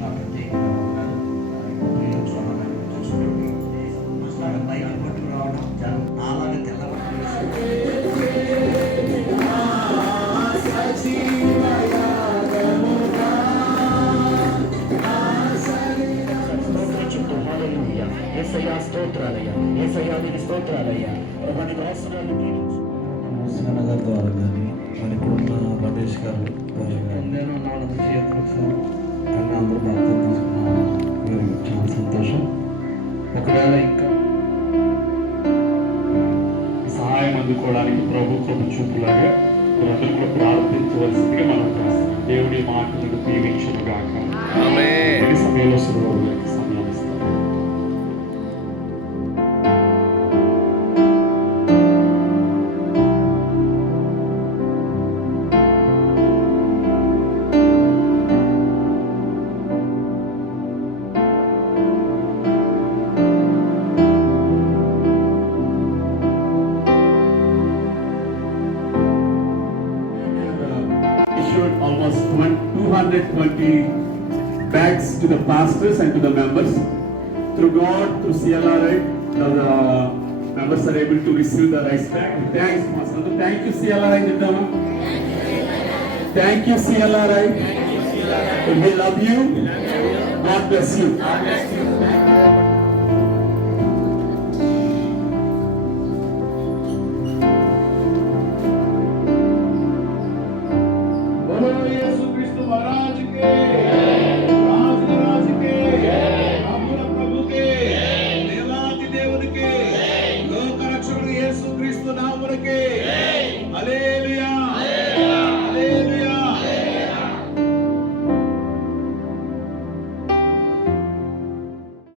మా ప్రత్యేకంగా ఉన్నారు. నేను చూడాలని చూసుకుంటూ అసలు పైకి పట్టుకు రావడం జనం నాలాగా తెల్లబడి యేసయ్యా స్తోత్రాలయ్యా, యేసయ్యా నీకు స్తోత్రాలయ్యా. ప్రభా నీకు అవసరాలు నగర్ ద్వారా కానీ మరి ఇప్పుడున్న రమేష్ గారు నేను నాలుగు చేతులు కానీ అందరూ బాధ్యత తీసుకున్నాను. చాలా సంతోషం. ఒకవేళ ఇంకా సహాయం అందుకోవడానికి ప్రభు కృప చూపులాగా మీరందరూ కూడా ప్రార్థించవలసిందిగా మనం చేస్తాం. దేవుడి మాటలను దీవించును గాక. ఆమేన్. సమయంలో సులువుగా సమయం ఇస్తాం. Almost 220 bags to the pastors and to the members. Through God, through CLRI, the members are able to receive the rice bag. Thanks, Master. Thank you, CLRI. Thank you, CLRI. We love you. God bless you.